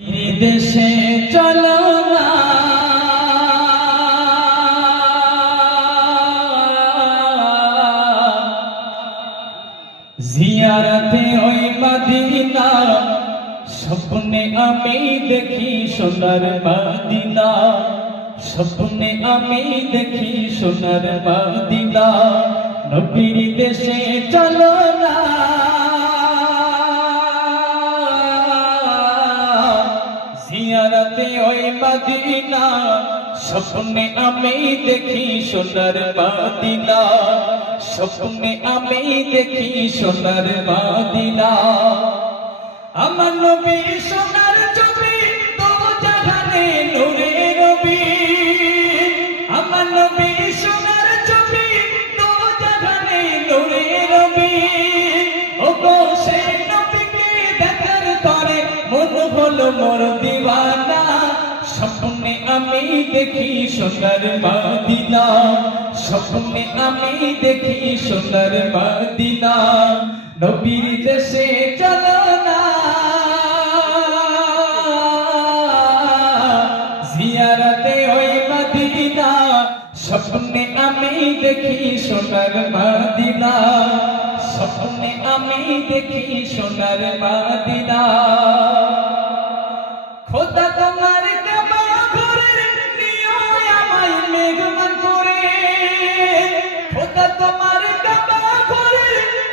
দেশে চলো না। জিয়ারতে ওই মদিনা স্বপ্নে আমি দেখি সোনার মদিনা। স্বপ্নে আমি দেখি সোনার মদিনা। নবীর দেশে চলো না। জিয়ারতে ওই মদিনা, স্বপ্নে আমি দেখি সোনার মদিনা, স্বপ্নে আমি দেখি সোনার মদিনা। আমার নবী সোনার ছবি হলো মোর দিওয়ানা স্বপ্নে আমি দেখি সোনার মদিনা, স্বপ্নে আমি দেখি সোনার মদিনা, নবীর দেশে চলো না। জিয়ারতে ওই মদিনা, স্বপ্নে আমি দেখি সোনার মদিনা, স্বপ্নে আমি দেখি সোনার মদিনা। খোদা তোমার কাবা ঘরে নিও আমায় মেঘমান করে। খোদা তোমার কাবা ঘরে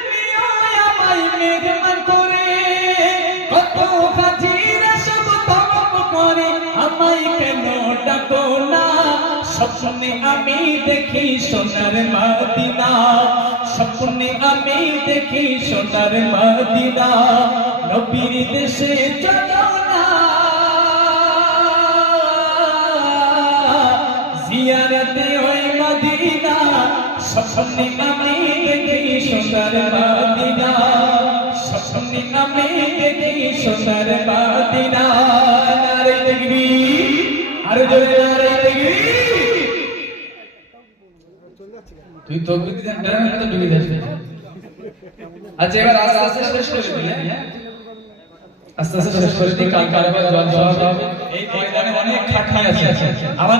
নিও আমায় মেঘমান করে। কত হাজিরা সব তপ করে, আমায় কেন ডাকো না? স্বপ্নে আমি দেখি সোনার মদিনা। স্বপ্নে আমি দেখি সোনার মদিনা। নবীর দেশে চলো না ওই মদিনা, স্বপ্নে আমি দেখি সোনার মদিনা, স্বপ্নে আমি দেখি সোনার মদিনা। নারে দেখবি, আরও জোরে নারে দেখবি। তুই তো বিদ্যান ড্রামে তো ডুবে যাস আচ্ছা এবার আস্তে আস্তে শেষ করে দিই হ্যাঁ? আস্তে আস্তে শেষ করে দিই, কাল কাল আবার জল খাওয়া হবে। এই অনেক খাটনি আছে। আমাদের